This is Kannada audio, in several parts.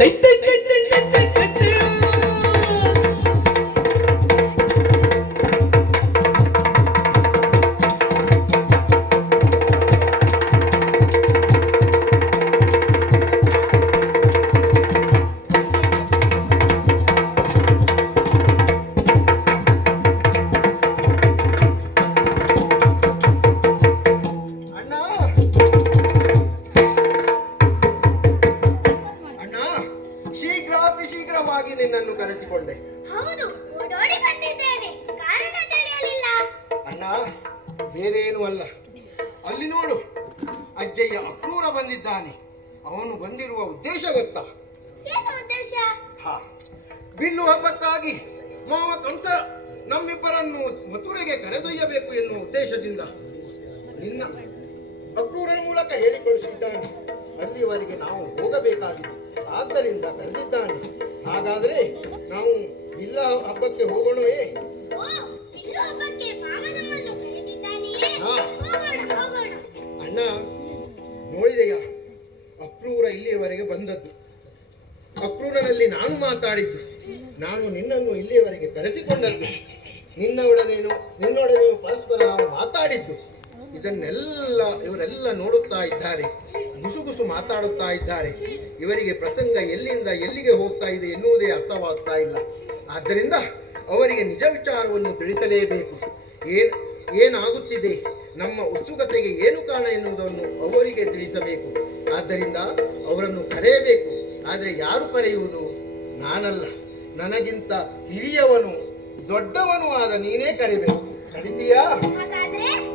tem, tem, tem, tem, tem, tem, tem. ಉದ್ದೇಶ ಗೊತ್ತಾ? ಏನು ಉದ್ದೇಶ? ಹಾ. ಬಿಲ್ಲು ಹಬ್ಬಕ್ಕಾಗಿ ಮಾವ ಕಂಸ ನಮ್ಮಿಬ್ಬರನ್ನು ಮಥುರೆಗೆ ಕರೆದೊಯ್ಯಬೇಕು ಎನ್ನುವ ಉದ್ದೇಶದಿಂದ ನಿನ್ನ ಅಕ್ರೂರನ ಮೂಲಕ ಹೇಳಿಕೊಳ್ಳುತ್ತಿದ್ದಾನೆ. ಅಲ್ಲಿವರೆಗೆ ನಾವು ಹೋಗಬೇಕಾಗಿದೆ. ಆದ್ದರಿಂದ ಕರೆದಿದ್ದಾನೆ. ಹಾಗಾದರೆ ನಾವು ಇಲ್ಲ ಹಬ್ಬಕ್ಕೆ ಹೋಗೋಣವೇ? ಅಣ್ಣ ಇನ್ನು ಇಲ್ಲಿಯವರೆಗೆ ಬಂದದ್ದು. ಅಕ್ರೂರನಲ್ಲಿ ನಾನು ಮಾತಾಡಿದ್ದು. ನಾನು ನಿನ್ನನ್ನು ಇಲ್ಲಿಯವರೆಗೆ ಕರೆಸಿಕೊಂಡದ್ದು. ನಿನ್ನೊಡನೇನು ನಿನ್ನೊಡನೆಯೂ ಪರಸ್ಪರ ನಾವು ಮಾತಾಡಿದ್ದು. ಇದನ್ನೆಲ್ಲ ಇವರೆಲ್ಲ ನೋಡುತ್ತಾ ಇದ್ದಾರೆ. ಗುಸುಗುಸು ಮಾತಾಡುತ್ತಾ ಇದ್ದಾರೆ. ಇವರಿಗೆ ಪ್ರಸಂಗ ಎಲ್ಲಿಂದ ಎಲ್ಲಿಗೆ ಹೋಗ್ತಾ ಇದೆ ಎನ್ನುವುದೇ ಅರ್ಥವಾಗ್ತಾ ಇಲ್ಲ. ಆದ್ದರಿಂದ ಅವರಿಗೆ ನಿಜ ವಿಚಾರವನ್ನು ತಿಳಿಸಲೇಬೇಕು. ಏನ್ ಏನಾಗುತ್ತಿದೆ? ನಮ್ಮ ಉತ್ಸುಕತೆಗೆ ಏನು ಕಾರಣ ಎನ್ನುವುದನ್ನು ಅವರಿಗೆ ತಿಳಿಸಬೇಕು. ಆದ್ದರಿಂದ ಅವರನ್ನು ಕರೆಯಬೇಕು. ಆದರೆ ಯಾರು ಕರೆಯುವುದು? ನಾನಲ್ಲ. ನನಗಿಂತ ಹಿರಿಯವನು ದೊಡ್ಡವನು ಆದ ನೀನೇ ಕರಿಬೇಕು ಕರಿತೀಯಾ? ಹಾಗಾದ್ರೆ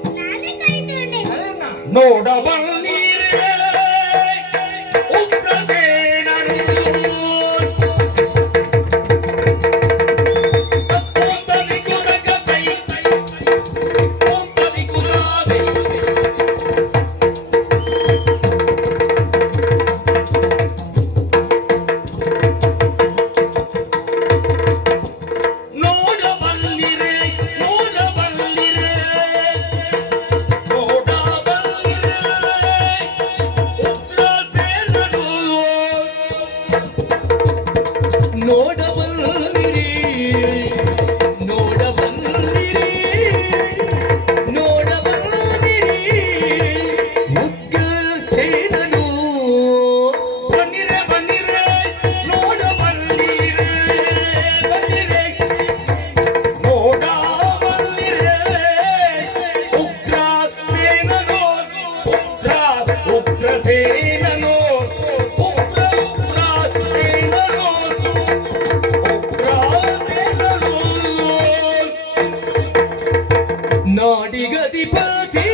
ನಾಡಿಗದಿಪತಿ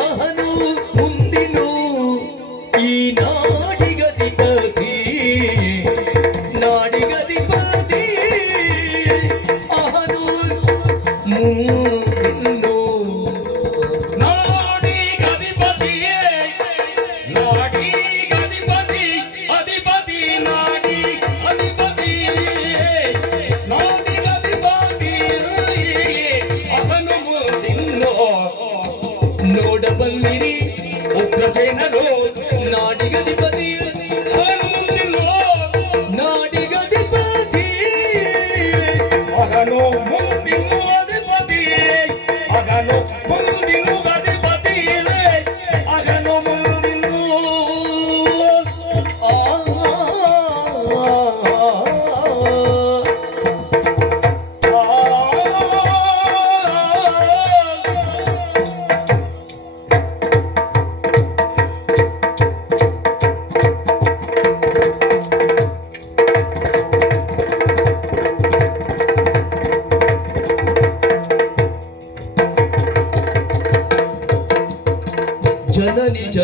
ಅಹನು ಮುಂದಿನು ಈ ನಾಡಿಗಧಿಪತಿ. ನಾಡಿಗಧಿಪತಿ ಅಹನು ಮುಂದಿನು ఉగ్రసేనలో నాడిగది nature.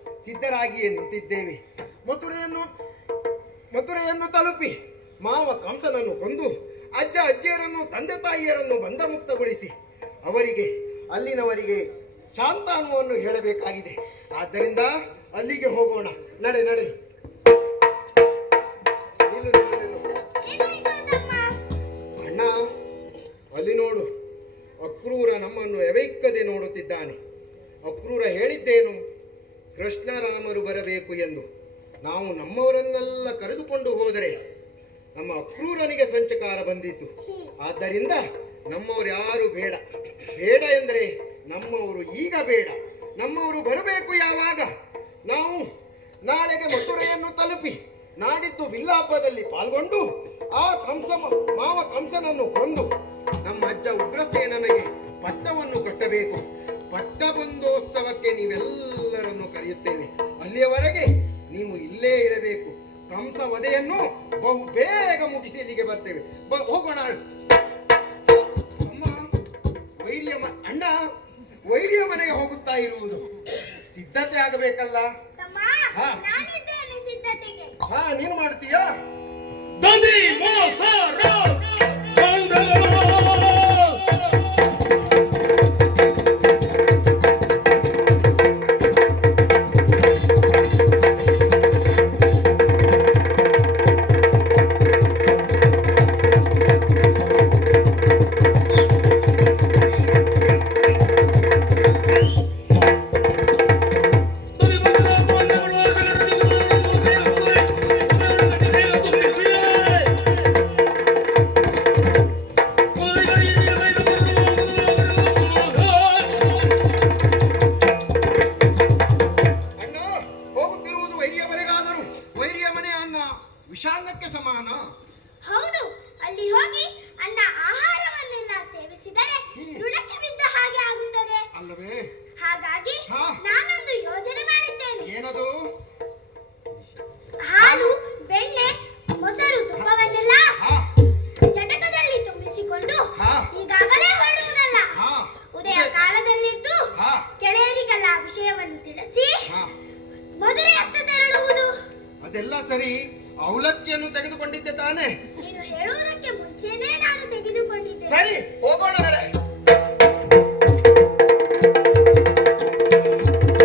ಸಿದ್ಧರಾಗಿಯೇ ನಿಂತಿದ್ದೇವೆ ಮಥುರೆಯನ್ನು ಮಥುರೆಯನ್ನು ತಲುಪಿ ಮಾವ ಕಂಸನನ್ನು ಕೊಂದು ಅಜ್ಜ ಅಜ್ಜಿಯರನ್ನು ತಂದೆ ತಾಯಿಯರನ್ನು ಬಂಧಮುಕ್ತಗೊಳಿಸಿ ಅವರಿಗೆ, ಅಲ್ಲಿನವರಿಗೆ ಶಾಂತಾನುವನ್ನು ಹೇಳಬೇಕಾಗಿದೆ. ಆದ್ದರಿಂದ ಅಲ್ಲಿಗೆ ಹೋಗೋಣ. ನಡೆ ನಡೆ. ಅಣ್ಣ, ಅಲ್ಲಿ ನೋಡು. ಅಕ್ರೂರ ನಮ್ಮನ್ನು ಎವೈಕ್ಕದೆ ನೋಡುತ್ತಿದ್ದಾನೆ. ಅಕ್ರೂರ ಹೇಳಿದ್ದೇನು? ಕೃಷ್ಣರಾಮರು ಬರಬೇಕು ಎಂದು ನಾವು ನಮ್ಮವರನ್ನೆಲ್ಲ ಕರೆದುಕೊಂಡು ಹೋದರೆ ನಮ್ಮ ಅಕ್ರೂರನಿಗೆ ಸಂಚಕಾರ ಬಂದಿತ್ತು. ಆದ್ದರಿಂದ ನಮ್ಮವರು ಯಾರು ಬೇಡ. ಬೇಡ ಎಂದರೆ ನಮ್ಮವರು ಈಗ ಬೇಡ. ನಮ್ಮವರು ಬರಬೇಕು ಯಾವಾಗ? ನಾವು ನಾಳೆಗೆ ಮಥುರೆಯನ್ನು ತಲುಪಿ ನಾಡಿದ್ದು ವಿಲ್ಲಾಪದಲ್ಲಿ ಪಾಲ್ಗೊಂಡು ಆ ಕಂಸ ಮಾವ ಕಂಸನನ್ನು ಕೊಂದು ನಮ್ಮ ಅಜ್ಜ ಉಗ್ರಸೇನನಿಗೆ ಪಟ್ಟವನ್ನು ಕಟ್ಟಬೇಕು. ಪಟ್ಟಬಂಧೋತ್ಸವಕ್ಕೆ ನೀವೆಲ್ಲರನ್ನು ಕರೆಯುತ್ತೇವೆ. ಅಲ್ಲಿಯವರೆಗೆ ನೀವು ಇಲ್ಲೇ ಇರಬೇಕು. ಕಂಸ ವಧೆಯನ್ನು ಬಹು ಬೇಗ ಮುಗಿಸಿ ಇಲ್ಲಿಗೆ ಬರ್ತೇವೆ. ಬ- ಹೋಗೋಣ ಅಮ್ಮ ವೈರ್ಯ ಅಣ್ಣ ವೈರ್ಯ ಮನೆಗೆ ಹೋಗುತ್ತಾ ಇರುವುದು. ಸಿದ್ಧತೆ ಆಗಬೇಕಲ್ಲ? ತಮ್ಮ ಹಾ. ಹಾ ನೀನು ಮಾಡ್ತೀಯಾ? ಅದೆಲ್ಲ ಸರಿ ಅವಲಕ್ಕಿಯನ್ನು ತೆಗೆದುಕೊಂಡಿದ್ದೆ ತಾನೆ? ನೀನು ಹೇಳುವುದಕ್ಕೆ ಮುಂಚೆನೇ ನಾನು ತೆಗೆದುಕೊಂಡಿದ್ದೆ. ಸರಿ ಹೋಗೋಣ ನಡೆ.